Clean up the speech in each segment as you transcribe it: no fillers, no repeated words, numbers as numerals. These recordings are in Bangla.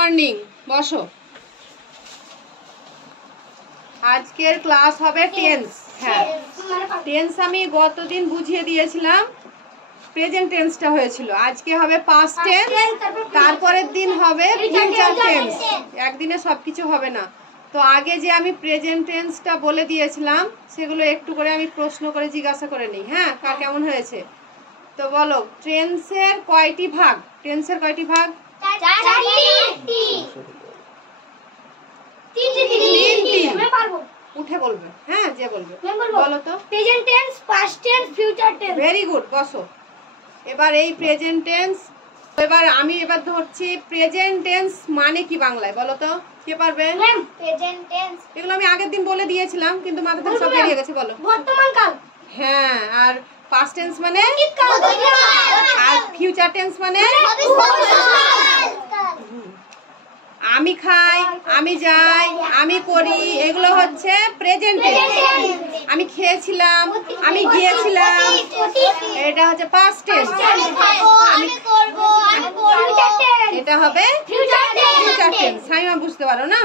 মর্নিং, বসো। আজকের ক্লাস হবে টেন্স। হ্যাঁ, টেন্স আমি গতদিন বুঝিয়ে দিয়েছিলাম, প্রেজেন্ট টেন্সটা হয়েছিল। আজকে হবে পাস্ট টেন্স, তারপরের দিন হবে ফিউচার টেন্স। একদিনে সবকিছু হবে না। তো আগে যে আমি প্রেজেন্ট টেন্সটা বলে দিয়েছিলাম সেগুলো একটু করে আমি প্রশ্ন করে জিজ্ঞাসা করে নিই। হ্যাঁ, কার কেমন হয়েছে? তো বলো, টেন্সের কয়টি ভাগ? টেন্সের কয়টি ভাগ? উঠে বলবে। হ্যাঁ, যে বলবে বলো তো। Present tense, past tense, future tense. Very good, বসো। এবার এই প্রেজেন্ট টেন্স, এবার আমি ধরছি প্রেজেন্ট টেন্স মানে কি বাংলায়, বলো তো। কে পারবে? ম্যাম, প্রেজেন্ট টেন্স এগুলো আমি আগের দিন বলে দিয়েছিলাম, কিন্তু মাথা থেকে সব বেরিয়ে গেছে। বলো। বর্তমান কাল। হ্যাঁ, আর পাস্ট টেন্স মানে? অতীতকাল। আর ফিউচার টেন্স মানে? আমি খাই, আমি যাই, আমি করি, এগুলো হচ্ছে প্রেজেন্ট টেন্স। আমি খেয়েছিলাম, আমি গিয়েছিলাম, এটা হচ্ছে পাস্ট টেন্স। এটা হবে ফিউচার টেন্স। সাইমা বুঝতে পারো না?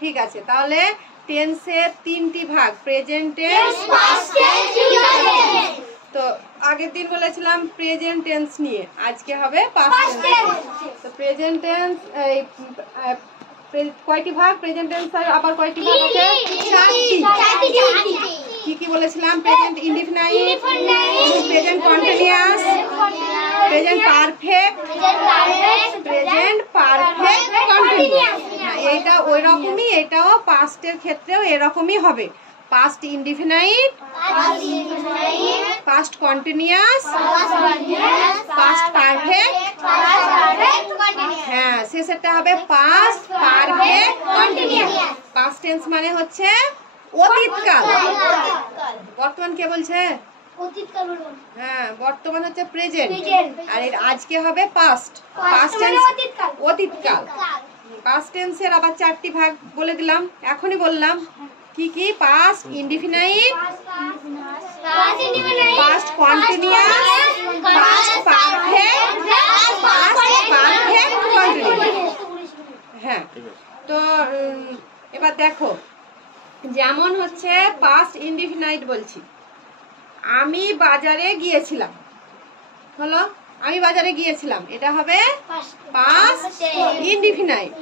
ঠিক আছে, তাহলে টেন্সের তিনটি ভাগ, present tense, past tense, future tense. তো আগের দিন বলেছিলাম প্রেজেন্ট টেন্স নিয়ে, আজকে হবে পাস্ট টেন্স। তো প্রেজেন্ট টেন্স কয়টি ভাগ? প্রেজেন্ট টেন্স আবার কয়টি ভাগ আছে? চারটি। কি কি বলেছিলাম? Present indefinite, present continuous, present perfect, present perfect continuous. এইটা ওই রকমই, এটাও পাস্টের ক্ষেত্রেও এরকমই হবে। Past indefinite, past continuous, past perfect. হ্যাঁ, শেষেরটা হবে past perfect continuous. Past tense মানে হচ্ছে অতীতকাল। বর্তমান কে বলছে? অতীতকাল। হ্যাঁ, বর্তমান হচ্ছে প্রেজেন্ট, আর এর আজকে হবে পাস্ট। পাস্ট টেন্স অতীতকাল। পাস্ট টেন্সের আবার চারটি ভাগ বলে দিলাম, এখনই বললাম। কি কি? Past indefinite, past continuous, past perfect, past perfect continuous. হ্যাঁ, তো এবার দেখো, যেমন হচ্ছে পাস্ট ইনডিফিনাইট বলছি, আমি বাজারে গিয়েছিলাম, হলো আমি বাজারে গিয়েছিলাম, এটা হবে পাস্ট ইনডিফিনাইট।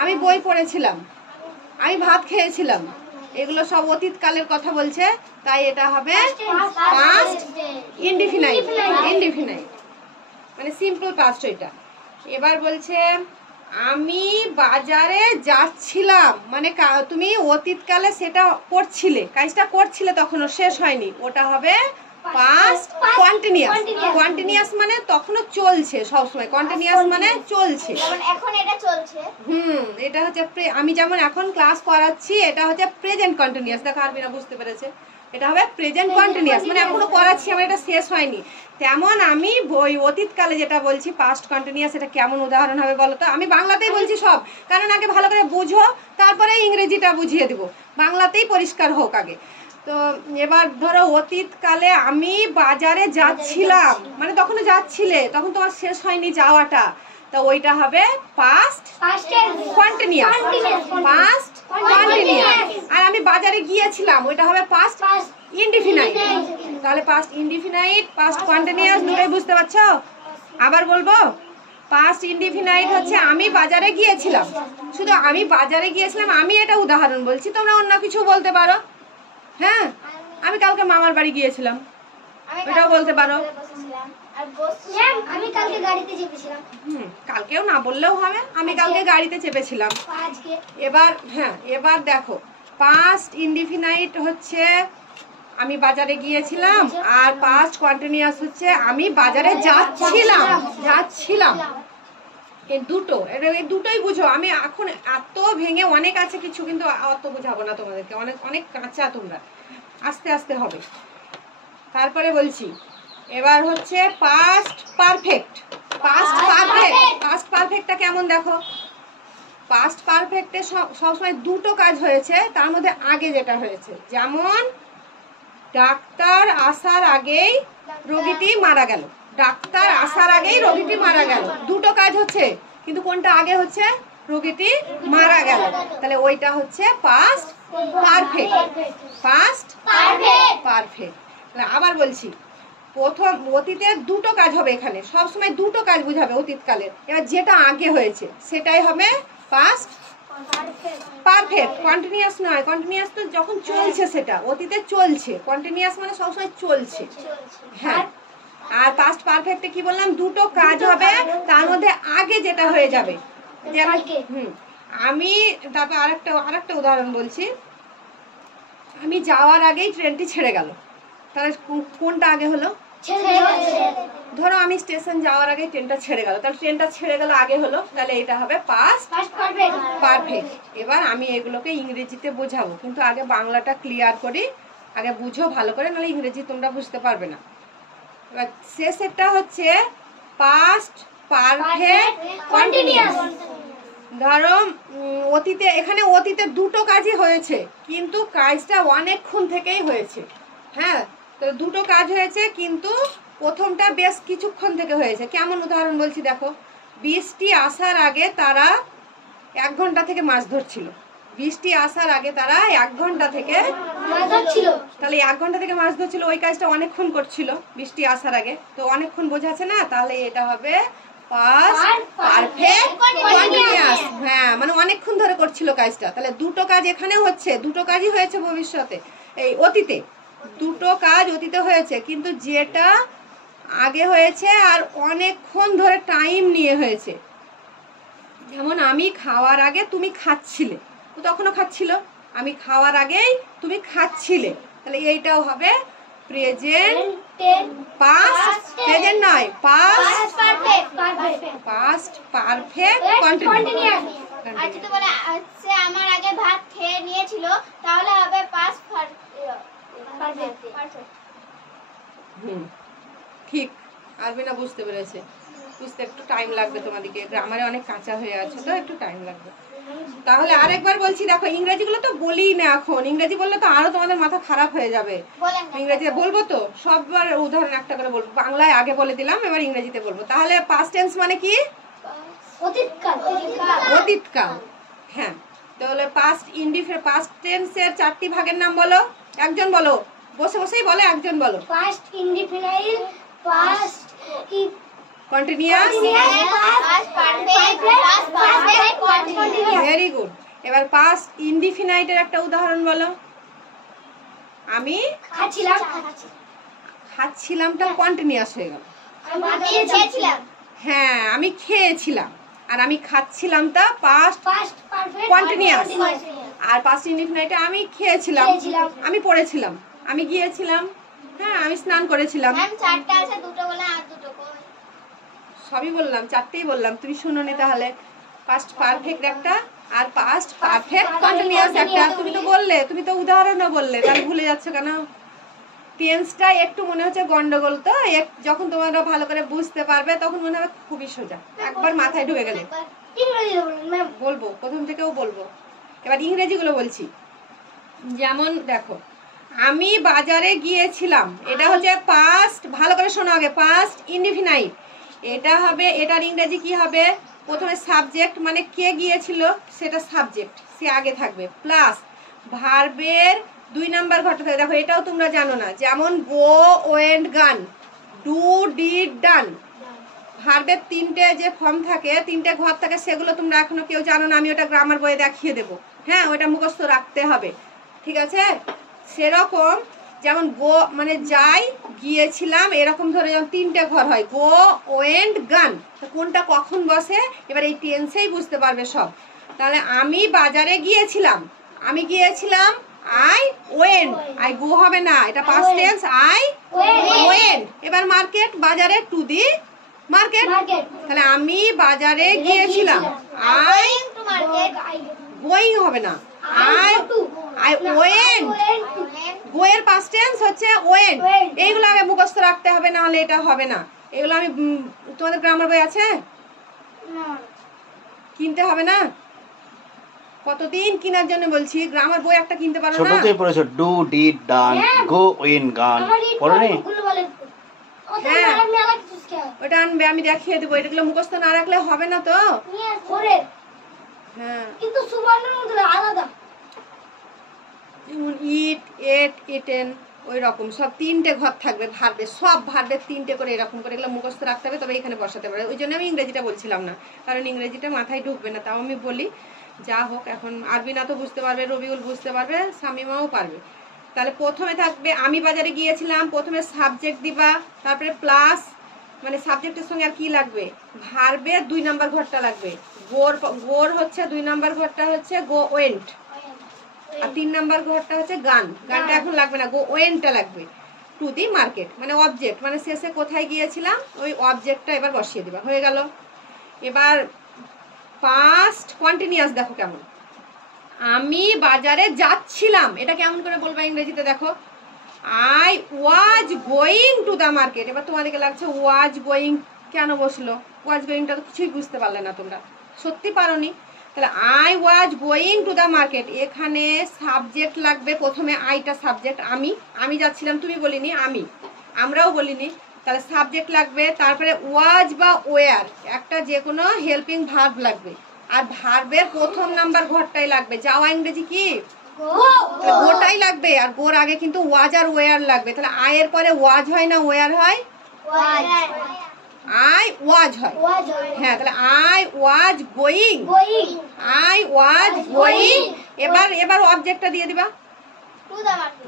আমি বই পড়েছিলাম, আমি ভাত খেয়েছিলাম, এগুলো সব অতীতকালের কথা বলছে, তাই এটা হবে পাস্ট ইনডিফিনাইট। ইনডিফিনাইট মানে সিম্পল পাস্ট এটা। এবার বলছে আমি বাজারে যাচ্ছিলাম, মানে তুমি অতীতকালে সেটা করছিলে, কাজটা করছিলে, তখনও শেষ হয়নি, ওটা হবে পাস্ট কন্টিনিউয়াস। কন্টিনিউয়াস মানে তখনও চলছে, সবসময় কন্টিনিউয়াস মানে চলছে, এখন এটা চলছে। এটা হচ্ছে আমি যেমন এখন ক্লাস করাচ্ছি, এটা হচ্ছে প্রেজেন্ট কন্টিনিউয়াস। দেখো আরবিনা বুঝতে পেরেছে? এটা হবে প্রেজেন্ট কন্টিনিউয়াস, মানে এখনো করাচ্ছি, আমার এটা শেষ হয়নি। তেমন আমি ওই অতীতকালে যেটা বলছি পাস্ট কন্টিনিউয়াস, এটা কেমন উদাহরণ হবে বলো তো? আমি বাংলাতেই বলছি সব, কারণ আগে ভালো করে বুঝো, তারপরে ইংরেজিটা বুঝিয়ে দেবো, বাংলাতেই পরিষ্কার হোক আগে। তো এবার ধরো অতীতকালে আমি বাজারে যাচ্ছিলাম, মানে তখনও যাচ্ছিলে, তখন তোমার শেষ হয়নি যাওয়াটা, তো ওইটা হবে পাস্ট কন্টিনিউয়াস। Past continuous. আর আমি বাজারে গিয়েছিলাম, ওইটা হবে পাস্ট ইনডিফিনাইট। তাহলে পাস্ট ইনডিফিনাইট, পাস্ট কন্টিনিউয়াস দুটোই বুঝতে পারছো? আবার বলবো, পাস্ট ইনডিফিনাইট হচ্ছে আমি বাজারে গিয়েছিলাম, শুধু আমি বাজারে গিয়েছিলাম, আমি এটা উদাহরণ বলছি, তোমরা অন্য কিছু বলতে পারো। হ্যাঁ, আমি কালকে মামার বাড়ি গিয়েছিলাম, এটাও বলতে পারো। আমি কালকে গাড়িতে চেপেছিলাম। কালকেও না বললেও হবে, আমি কালকে গাড়িতে চেপেছিলাম। এবার হ্যাঁ, এবার দেখো পাস্ট ইনডিফিনাইট হচ্ছে আমি বাজারে গিয়েছিলাম, আর পাস্ট কন্টিনিউয়াস হচ্ছে আমি বাজারে যাচ্ছিলাম। এই দুটো, এই দুটোই বুঝো। আমি এখন এত ভেঙে অনেক আছে কিছু, কিন্তু অত বুঝাবো না তোমাদেরকে, অনেক অনেক কাঁচা, তোমরা আস্তে আস্তে হবে। তারপরে বলছি এবার হচ্ছে পাস্ট পারফেক্ট। পাস্ট পারফেক্টটা কেমন দেখো? পাস্ট পারফেক্টে সবসময় দুটো কাজ হয়েছে, তার মধ্যে আগে যেটা হয়েছে, যেমন ডাক্তার আসার আগেই রোগীটি মারা গেল, ডাক্তার আসার আগেই রোগীটি মারা গেল, দুটো কাজ হচ্ছে, কিন্তু কোনটা আগে হচ্ছে? রোগীটি মারা গেল, তাহলে ওইটা হচ্ছে পাস্ট পারফেক্ট। Past perfect. আবার বলছি, প্রথম অতীতের দুটো কাজ হবে এখানে, সবসময় দুটো কাজ বুঝাবে অতীতকালের। এবার যেটা আগে হয়েছে সেটাই হবে পাস্ট পারফেক্ট। কন্টিনিউয়াস নয়, কন্টিনিউয়াস তো যখন চলছে, সেটা অতীতে চলছে। কন্টিনিউয়াস মানে সবসময় চলছে। হ্যাঁ, আর পাস্ট পারফেক্টে কি বললাম? দুটো কাজ হবে, তার মধ্যে আগে যেটা হয়ে যাবে। যেমন আমি তারপর আরেকটা উদাহরণ বলছি। আমি যাওয়ার আগেই ট্রেনটি ছেড়ে গেল, তাহলে কোনটা আগে হলো? ধরো আমি স্টেশন যাওয়ার আগে ট্রেনটা ছেড়ে গেল, তাহলে ট্রেনটা ছেড়ে গেল আগে হলো, তাহলে এটা হবে পাস্ট পারফেক্ট। এবার আমি এগুলোকে ইংরেজিতে বোঝাবো, কিন্তু আগে বাংলাটা ক্লিয়ার করি, আগে বুঝো ভালো করে, নাহলে ইংরেজি তোমরা বুঝতে পারবে না। এবার শেষেরটা হচ্ছে পাস্ট পারফেক্ট কন্টিনিউয়াস। ধরো অতীতে, এখানে অতীতে দুটো কাজই হয়েছে, কিন্তু কাজটা অনেকক্ষণ থেকেই হয়েছে। হ্যাঁ, তো দুটো কাজ হয়েছে, কিন্তু প্রথমটা বেশ কিছুক্ষণ থেকে হয়েছে। কেমন উদাহরণ বলছি দেখো, বৃষ্টি আসার আগে তারা 1 ঘন্টা থেকে মাছ ধরছিল। বৃষ্টি আসার আগে তারা 1 ঘন্টা থেকে মাছ ধরছিল, তাহলে 1 ঘন্টা থেকে মাছ ধরছিল, ওই কাজটা অনেকক্ষণ করছিল বৃষ্টি আসার আগে, তো অনেকক্ষণ বোঝাচ্ছে না, তাহলে এটা হবে পাস্ট পারফেক্ট কন্টিনিউয়াস। হ্যাঁ, মানে অনেকক্ষণ ধরে করছিল কাজটা, তাহলে দুটো কাজ এখানে হচ্ছে, দুটো কাজই হয়েছে ভবিষ্যতে, এই অতীতে দুটো কাজ অতীতে হয়েছে, কিন্তু যেটা আগে হয়েছে আর অনেকক্ষণ ধরে টাইম নিয়ে হয়েছে। যেমন আমি খাওয়ার আগে তুমি খাচ্ছিলে, তো তখনও খাচ্ছিল, আমি খাওয়ার আগেই তুমি খাচ্ছিলে, তাহলে এইটাও হবে প্রেজেন্ট পাস্ট, প্রেজেন্ট নয়, পাস্ট পারফেক্ট কন্টিনিউয়াস। আচ্ছা, তো বলে সে আমার আগে ভাত খেয়ে নিয়েছিল, তাহলে হবে পাস্ট পারফেক্ট। ঠিক, আরবিনা বুঝতে পেরেছে। বুঝতে একটু টাইম লাগবে তোমাদেরকে, গ্রামারে অনেক কাঁচা হয়ে আছে, তো একটু টাইম লাগবে। তাহলে আরেকবার বলছি, দেখো ইংরেজিগুলো তো বলি না এখন, ইংরেজি বললে তো আরো তোমাদের মাথা খারাপ হয়ে যাবে। ইংরেজিতে বলবো তো, সববার উদাহরণ একটা করে বলবো। বাংলায় আগে বলে দিলাম, এবার ইংরেজিতে বলবো। তাহলে পাস্ট টেন্স মানে কি? অতীতকাল। হ্যাঁ, তাহলে পাস্ট ইনডিফিনিট পাস্ট টেন্সের 4টি ভাগের নাম বলো। একজন বলো, বসে বসেই বলে, একজন বলো। Past indefinite, past continuous, very good. এবার পাস্ট ইনডিফিনাইটের একটা উদাহরণ বলো। আমি খাচ্ছিলামটা কন্টিনিউয়াস হয়ে গেল। হ্যাঁ, আমি খেয়েছিলাম, আর আমি খাচ্ছিলামটা পাস্ট কন্টিনিউয়াস। আর পাস্ট ইনডিফিনাইটে আমি খেয়েছিলাম, আমি পড়েছিলাম, আমি গিয়েছিলাম, হ্যাঁ আমি স্নান করেছিলাম। সবই বললাম, 4টেই বললাম, তুমি শুনোনি তাহলে। পাস্ট পারফেক্ট একটা, আর পাস্ট পারফেক্ট কন্টিনিউয়াস একটা। তুমি তো বললে, তুমি তো উদাহরণও বললে, তাহলে ভুলে যাচ্ছ কেন? টেন্সটা একটু মনে হচ্ছে গন্ডগোল, তো যখন তোমরা ভালো করে বুঝতে পারবে তখন মনে হবে খুবই সোজা, একবার মাথায় ঢুকে গেলে। বলবো, প্রথম থেকেও বলবো। এবার ইংরেজিগুলো বলছি। যেমন দেখো, আমি বাজারে গিয়েছিলাম, এটা হচ্ছে পাস্ট, ভালো করে শোনো আগে, পাস্ট ইনডিফিনাইট। এটা হবে, এটার ইংরেজি কি হবে? প্রথমে সাবজেক্ট, মানে কে গিয়েছিল সেটা সাবজেক্ট, সে আগে থাকবে, প্লাস ভার্বের 2 নাম্বার ঘরটা থাকবে। দেখো এটাও তোমরা জানো না, যেমন গো, ওয়েন্ট, গান, ডু, ডিড, ডান। ভার্বের 3টে যে ফর্ম থাকে, 3টে ঘর থাকে, সেগুলো তোমরা এখনো কেউ জানো না, আমি ওটা গ্রামার বইয়ে দেখিয়ে দেবো। হ্যাঁ, ওটা মুখস্থ রাখতে হবে, ঠিক আছে? সেরকম যেমন গো মানে যাই, গিয়েছিলাম, এরকম ধরে যেমন 3টে ঘর হয়, গো, ওয়েন্ট, গান, কোনটা কখন বসে এবার এই টেন্সেই বুঝতে পারবে সব। তাহলে আমি বাজারে গিয়েছিলাম, আমি গিয়েছিলাম, আই ওয়েন্ট, আই গো হবে না, এটা পাস্ট টেন্স, আই ওয়েন্ট। এবার মার্কেট, বাজারে, টু দি মার্কেট, তাহলে আমি বাজারে গিয়েছিলাম, আই গোয়িং হবে না, আই ওয়েন্ট। গোয়ের পাস্ট টেন্স হচ্ছে ওয়েন্ট। এইগুলো আগে মুখস্থ রাখতে হবে, না হলে এটা হবে না। এগুলো আমি, তোমাদের গ্রামার বই আছে? কিনতে হবে না? কতদিন কেনার জন্য বলছি, গ্রামার বই একটা কিনতে পারো না? ছোটতেই পড়েছো, do, did, done, go, win, গান, পড়োনি? হ্যাঁ, এটা আনবে, আমি দেখিয়ে দেবো। এটাগুলো মুখস্থ না রাখলে হবে না তো। হ্যাঁ, কিন্তু সুবর্ণের মতো আলাদা। যেমন ইট, এট, ইটেন, ওই রকম সব 3টে ঘর থাকবে ভার্বে, সব ভার্বে 3টে করে এরকম করে এগুলো মুখস্থ রাখতে হবে, তবে এখানে বসাতে পারে। ওই জন্য আমি ইংরেজিটা বলছিলাম না, কারণ ইংরেজিটা মাথায় ঢুকবে না। তাও আমি বলি, যা হোক, এখন আরবিনা তো বুঝতে পারবে, রবিউল বুঝতে পারবে, শামিমাও পারবে। তাহলে প্রথমে থাকবে আমি বাজারে গিয়েছিলাম, প্রথমে সাবজেক্ট দিবা, তারপরে প্লাস, মানে সাবজেক্টের সঙ্গে আর কি লাগবে, ভার্বের 2 নাম্বার ঘরটা লাগবে। গোর হচ্ছে 2 নাম্বার ঘরটা হচ্ছে গো ওয়েন্ট, আর 3 নাম্বার ঘরটা হচ্ছে গানটা এখন লাগবে না, গো ওয়েন্টটা লাগবে। টু দি মার্কেট মানে অবজেক্ট, মানে শেষে কোথায় গিয়েছিলাম ওই অবজেক্টটা এবার বসিয়ে দিবা, হয়ে গেল। এবার পাস্ট কন্টিনিউয়াস দেখো কেমন, আমি বাজারে যাচ্ছিলাম, এটা কেমন করে বলবা ইংরেজিতে দেখো, I was going to the market. এবার তোমাদেরকে লাগছে ওয়াজ গোয়িং কেন বসলো, ওয়াজ গোয়িংটা তো কিছুই বুঝতে পারলে না তোমরা, সত্যি পারোনি। তাহলে I was going to the market, এখানে সাবজেক্ট লাগবে, প্রথমে আইটা সাবজেক্ট, আমি যাচ্ছিলাম, তুমি বলিনি, আমরাও বলিনি, তাহলে সাবজেক্ট লাগবে। তারপরে ওয়াজ বা ওয়ার একটা যে কোনো হেল্পিং ভার্ব লাগবে, আর ভার্বের প্রথম নাম্বার ঘরটাই লাগবে। যাওয়া ইংরেজি কি, গোটাই লাগবে, আর গোর আগে কিন্তু ওয়াজ আর ওয়ার লাগবে। তাহলে আয়ের পরে ওয়াজ হয় না ওয়ার হয়, আই ওয়াজ হয়। হ্যাঁ, তাহলে I was going, I was going. এবার অবজেক্টটা দিয়ে দিবা,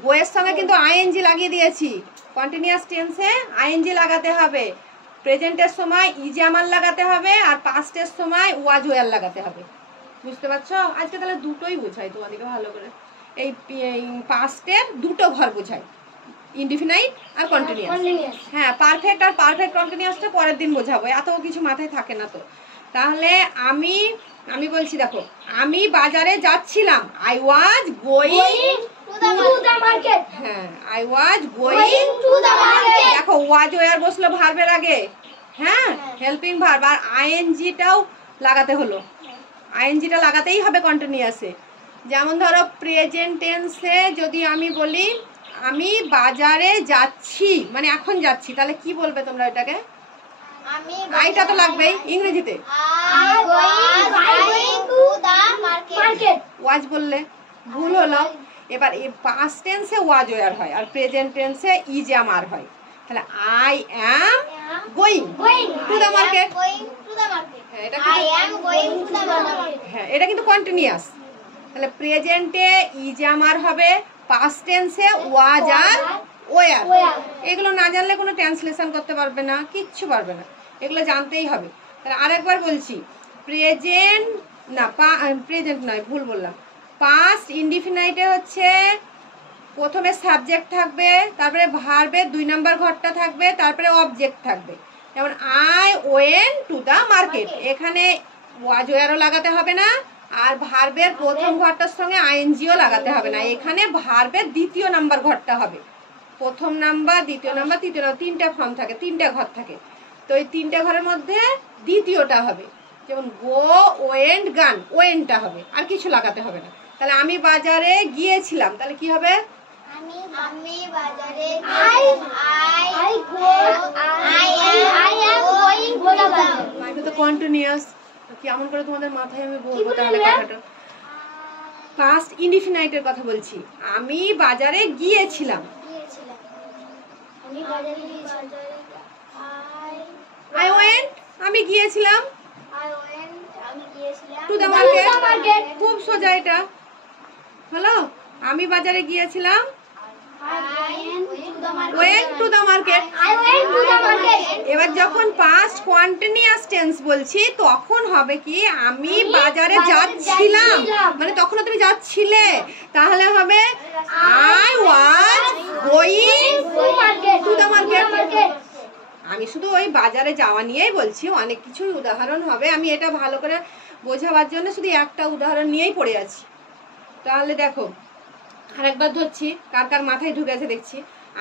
গোয়ের সঙ্গে কিন্তু আইএনজি লাগিয়ে দিয়েছি, কন্টিনিউয়াস টেন্সে আইএনজি লাগাতে হবে, প্রেজেন্টের সময় ইজ আমার লাগাতে হবে, আর পাস্টের সময় ওয়াজ ওয়ার লাগাতে হবে। বুঝতে পারছো? আজকে তাহলে দুটোই বোঝাই তোমাদেরকে ভালো করে। এই পাস্টের দুটো ঘর বোঝাই, ইনডিফিনাইট আর কন্টিনিউয়াস। হ্যাঁ, পারফেক্ট আর পারফেক্ট কন্টিনিউয়াসটা পরের দিন বোঝাবো, এত কিছু মাথায় থাকে না তো। তাহলে আমি বলছি দেখো, আমি বাজারে যাচ্ছিলাম, I was going to the market. হ্যাঁ, I was going to the market. দেখো ওয়াজ ওয়ার বসলো ভার্বের আগে, হ্যাঁ, হেল্পিং ভার্ব, আর আইএনজিটাও লাগাতে হলো, আইএনজিটা লাগাতেই হবে কন্টিনিউয়াসে। যেমন ধরো প্রেজেন্ট টেন্সে যদি আমি বলি আমি বাজারে যাচ্ছি, মানে এখন যাচ্ছি, তাহলে কি বলবে তোমরা এটাকে, আইটা তো লাগবেই ইংরেজিতে, ওয়াজ বললে ভুল হলো। এবার এই পাস্ট টেন্সে ওয়াজ ওয়ার হয়, আর প্রেজেন্ট টেন্সে ইজ এম আর হয়। তাহলে I am going to the market. হ্যাঁ, এটা কিন্তু কন্টিনিউয়াস। তাহলে প্রেজেন্টে ইজ এম আর হবে, পাস্ট টেন্সে ওয়াজ আর ওয়ার। এগুলো না জানলে কোনো ট্রান্সলেশন করতে পারবে না, কিচ্ছু পারবে না, এগুলো জানতেই হবে। তাহলে আরেকবার বলছি, প্রেজেন্ট নয়, ভুল বললাম, পাস্ট ইনডিফিনাইটে হচ্ছে প্রথমে সাবজেক্ট থাকবে, তারপরে ভার্বের 2 নাম্বার ঘরটা থাকবে, তারপরে অবজেক্ট থাকবে। যেমন I went to the market, এখানে ওয়াজ ওয়ারও লাগাতে হবে না, আর ভার্বের প্রথম ঘরটার সঙ্গে আইএনজিও লাগাতে হবে না, এখানে ভার্বের 2য় নাম্বার ঘরটা হবে। প্রথম নাম্বার, 2য় নাম্বার, 3য় নাম্বার, 3টে ফর্ম থাকে, 3টে ঘর থাকে, তো এই 3টে ঘরের মধ্যে 2য়টা হবে। যেমন গো ওয়েন্ট গান, ওয়েন্টটা হবে, আর কিছু লাগাতে হবে না। তাহলে আমি বাজারে গিয়েছিলাম, তাহলে কি হবে, আমি বাজারে এটা তো কন্টিনিউয়াস, কেমন করে তোমাদের মাথায় আমি বলবো তাহলে কথাটা। পাস্ট ইনডিফিনাইটের কথা বলছি, আমি বাজারে গিয়েছিলাম, আই ওয়েন্ট, আমি গিয়েছিলাম টু দ্য মার্কেট। খুব সোজা এটা হলো, আমি বাজারে গিয়েছিলাম, ওয়েন্ট টু দ্য মার্কেট। এবার যখন পাস্ট কন্টিনিউয়াস টেন্স বলছি তখন হবে কি, আমি বাজারে যাচ্ছিলাম, মানে তখনও তুমি যাচ্ছিলে, তাহলে হবে I was going to the market. আমি শুধু ওই বাজারে যাওয়া নিয়েই বলছি, অনেক কিছুই উদাহরণ হবে, আমি এটা ভালো করে বোঝাবার জন্য শুধু একটা উদাহরণ নিয়েই পড়ে আছি। তাহলে দেখো আরেকবার ধরছি, কার কার মাথায় ঢুকেছে দেখছি।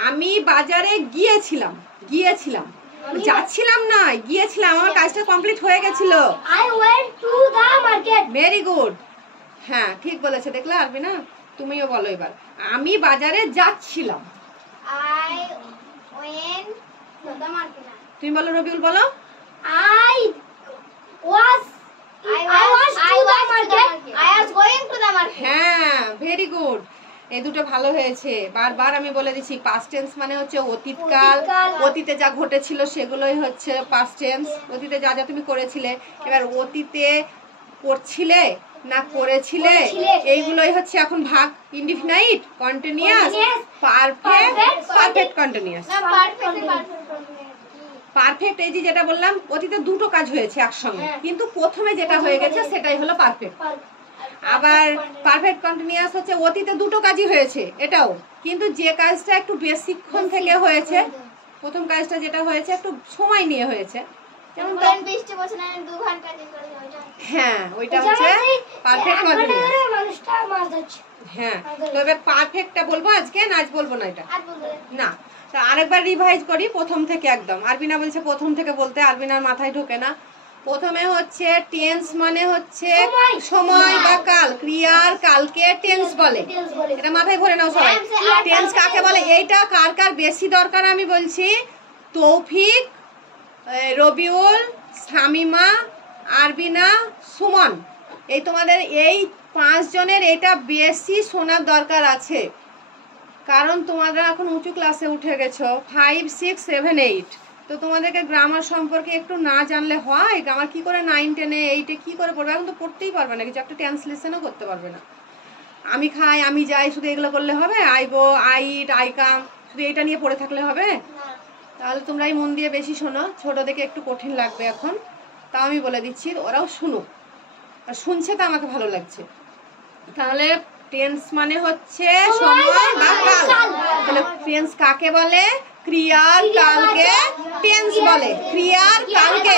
আমি বাজারে গিয়েছিলাম, যাচ্ছিলাম নয়, গিয়েছিলাম, আমার কাজটা কমপ্লিট হয়ে গেছিল। ভেরি গুড, হ্যাঁ ঠিক বলেছে, দেখলা আরবি না, তুমিও বলো এবার, আমি বাজারে যাচ্ছিলাম। তুমি বলো, রবিউল বলো। I was going to the market. হ্যাঁ, ভেরি গুড। এই দুটো ভালো হয়েছে। বারবার আমি বলে দিচ্ছি পাস্ট টেন্স মানে হচ্ছে অতীতকাল, অতীতে যা ঘটেছিল সেগুলোই হচ্ছে পাস্ট টেন্স, অতীতে যা যা তুমি করেছিলে। এবার অতীতে করছিলে না করেছিলে এইগুলোই হচ্ছে এখন ভাগ। Indefinite, continuous, perfect, perfect continuous. Perfect এই যে যেটা বললাম অতীতে দুটো কাজ হয়েছে একসঙ্গে, কিন্তু প্রথমে যেটা হয়ে গেছে সেটাই হলো পারফেক্ট। আবার পারফেক্ট কন্টিনিউয়াস হচ্ছে অতীতে দুটো কাজই হয়েছে এটাও, কিন্তু যে কাজটা একটু বেশিক্ষণ থেকে হয়েছে, প্রথম কাজটা যেটা হয়েছে একটু সময় নিয়ে হয়েছে, যেমন বৃষ্টি বছর 2 ঘন্টা করে ওইটা। হ্যাঁ, ওইটা হচ্ছে পারফেক্ট কন্টিনিউয়াস। হ্যাঁ, তো এবার পারফেক্টটা বলবো আজকে, না আজ বলবো না এটা, আর বলবো না। তো আরেকবার রিভাইজ করি প্রথম থেকে একদম। আরবিনা বলছে প্রথম থেকে বলতে, আরবিনার মাথায় ঢোকে না। প্রথমে হচ্ছে টেন্স মানে হচ্ছে সময় বা কাল, ক্রিয়ার কালকে টেন্স বলে, এটা মাথায় ভরে নাও সবাই। টেন্স কাকে বলে, এইটা কার কার বেশি দরকার আমি বলছি। তৌফিক, রবিউল, শামিমা, আরবিনা, সুমন, এই তোমাদের এই 5 জনের এটা বেশি শোনার দরকার আছে, কারণ তোমরা এখন উঁচু ক্লাসে উঠে গেছো, 5, 6, 7, 8। তো তোমাদেরকে গ্রামার সম্পর্কে একটু না জানলে হয়? গ্রামার কি করে 9, 10, 8 কি করে পড়বে? এখন তো পড়তেই পারবে না, কিছু একটা ট্রান্সলেশনও করতে পারবে না। আমি খাই, আমি যাই, শুধু এগুলো করলে হবে? I go, I eat, I come, শুধু এটা নিয়ে পড়ে থাকলে হবে? তাহলে তোমরাই মন দিয়ে বেশি শোনো। ছোট দেখে একটু কঠিন লাগবে এখন, তাও আমি বলে দিচ্ছি, ওরাও শুনুক, আর শুনছে তো আমাকে ভালো লাগছে। তাহলে টেন্স মানে হচ্ছে সময় বা কাল। তাহলে টেন্স কাকে বলে? ক্রিয়ার কালকে টেন্স বলে। ক্রিয়ার কালকে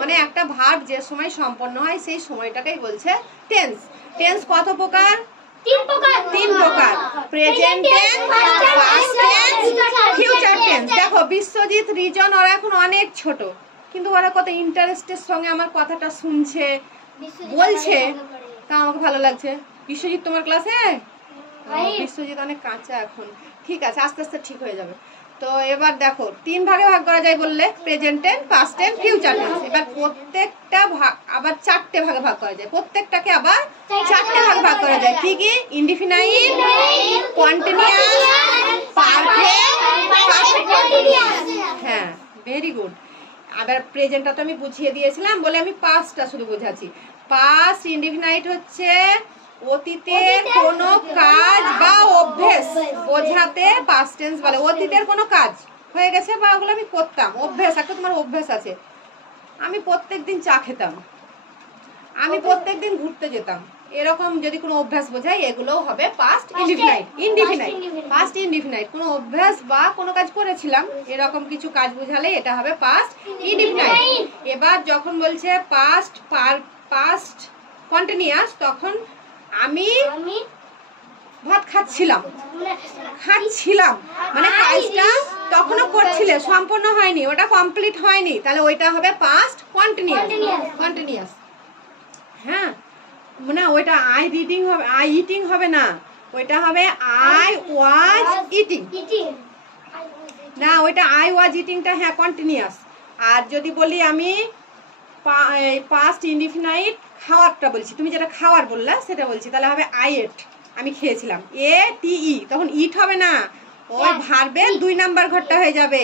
মানে একটা ভার্ব যে সময় সম্পন্ন হয় সেই সময়টাকেই বলছে টেন্স। টেন্স কত প্রকার? 3 প্রকার। Present tense, past tense, future tense. দেখো বিশ্বজিৎ, রিজন ওরা এখন অনেক ছোট, কিন্তু ওরা কত ইন্টারেস্টের সঙ্গে আমার কথাটা শুনছে, বলছে, তা আমাকে ভালো লাগছে। বিশ্বজিৎ তোমার ক্লাসে? বিশ্বজিৎ অনেক কাঁচা এখন, ঠিক আছে, আস্তে আস্তে ঠিক হয়ে যাবে। তো এবার দেখো 3 ভাগে ভাগ করা যায় বললে, present tense, past tense, future tense. এবার প্রত্যেকটা ভাগ আবার 4টে ভাগে ভাগ করা যায়, প্রত্যেকটাকে আবার 4টে ভাগে ভাগ করা যায়। কি কি? Indefinite, continuous, perfect, perfect continuous. হ্যাঁ, ভেরি গুড। আবার প্রেজেন্টটা তো আমি বুঝিয়ে দিয়েছিলাম বলে আমি পাস্টটা শুধু বোঝাচ্ছি। পাস্ট ইনডিফিনাইট হচ্ছে অতীতের কোনো কাজ বা অভ্যেস বোঝাতে পাস্ট টেন্স বলে। অতীতের কোনো কাজ হয়ে গেছে বা ওগুলো আমি করতাম, অভ্যেস, একটা তোমার অভ্যেস আছে, আমি প্রত্যেকদিন চা খেতাম, আমি প্রত্যেকদিন ঘুরতে যেতাম, এরকম যদি কোনো অভ্যাস বোঝাই এগুলোও হবে past indefinite. Indefinite, past indefinite, কোনো অভ্যাস বা কোনো কাজ করেছিলাম এরকম কিছু কাজ বোঝালে এটা হবে পাস্ট ইনডিফিনাইট। এবার যখন বলছে পাস্ট পাস্ট কন্টিনিউয়াস, তখন আমি ভাত খাচ্ছিলাম মানে কাজটা তখনও করছিলে, সম্পূর্ণ হয়নি, ওটা কমপ্লিট হয়নি, তাহলে ওইটা হবে পাস্ট কন্টিনিউয়াস। হ্যাঁ, না ওইটা আই রিডিং হবে, আই ইটিং হবে না, ওইটা হবে আই ওয়াজ ইটিং। না, ওইটা আই ওয়াজ ইটিংটা হ্যাঁ কন্টিনিউয়াস। আর যদি বলি আমি পাস্ট ইনডিফিনাইট খাওয়ারটা বলছি, তুমি যেটা খাওয়ার বললা সেটা বলছি, তাহলে হবে আই এট, আমি খেয়েছিলাম। এ টি ই, তখন ইট হবে না, ওই ভার্বের 2 নাম্বার ঘরটা হয়ে যাবে।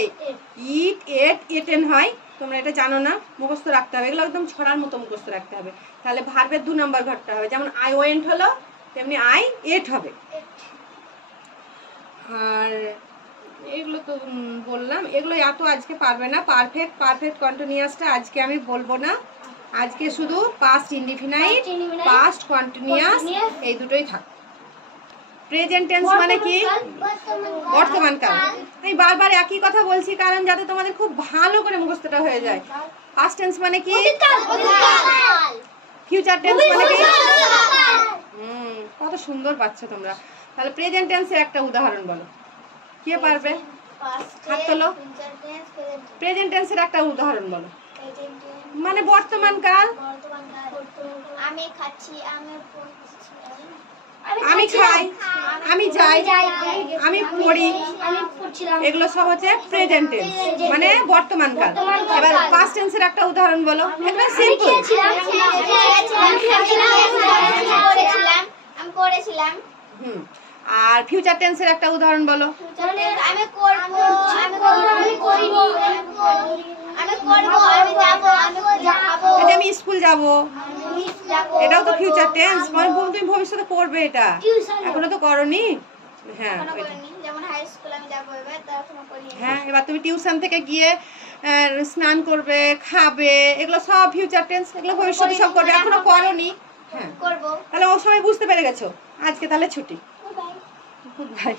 ইট, এট, এটেন হয়, তোমরা এটা জানো না, মুখস্থ রাখতে হবে, এগুলো একদম ছড়ার মতো মুখস্থ রাখতে হবে। তাহলে ভার্বের 2 নাম্বার ঘরটা হবে, যেমন আই ওয়েন্ট হলো তেমনি আই এট হবে। আর এগুলো তো বললাম, এগুলো এত আজকে পারবে না। পারফেক্ট কন্টিনিউয়াসটা আজকে আমি বলবো না, আজকে শুধু পাস্ট ইনডিফিনাইট, পাস্ট কন্টিনিউয়াস এই দুটোই থাক। প্রেজেন্ট টেন্স মানে কি? বর্তমান কাল। আমি বারবার একই কথা বলছি কারণ যাতে তোমাদের খুব ভালো করে মুখস্থটা হয়ে যায়। পাস্ট টেন্স মানে কি? ফিউচার টেন্স মানে কি? কত সুন্দর পাচ্ছ তোমরা। তাহলে প্রেজেন্ট টেন্সের একটা উদাহরণ বলো, কে পারবে? হাত তোলো। প্রেজেন্ট টেন্সের একটা উদাহরণ বলো, মানে বর্তমান কাল। আমি খাচ্ছি, আমি আমি খাই, আমি যাই, আমি পড়ি, আমি পড়ছিলাম। এগুলো সব হচ্ছে প্রেজেন্ট টেন্স, মানে বর্তমান কাল। এবার পাস্ট টেন্সের একটা উদাহরণ বলো, একটা সিম্পল। আমি করেছিলাম। হুম, আর ফিউচার টেন্সের একটা উদাহরণ বলো। আমি করব, আমি করব, আমি করিনি, আমি করব, আমি যাব, আমি যাব, এই যে আমি স্কুল যাব, আমি যাব। এটাও তো ফিউচার টেন্স, মানে তুমি ভবিষ্যতে করবে, এটা এখনো তো করনি। হ্যাঁ এখনো ওইটা। করিনি, যেমন হাই স্কুল আমি যাব এবার, তো এখনো করিনি। হ্যাঁ, এবার তুমি টিউশন থেকে গিয়ে স্নান করবে, খাবে, এগুলো সব ফিউচার টেন্স, এগুলো ভবিষ্যতে সব করবে, এখনো করনি। হ্যাঁ, করব। তাহলে ও সময় বুঝতে পেরে গেছো। আজকে তাহলে ছুটি। বাই। Good bye.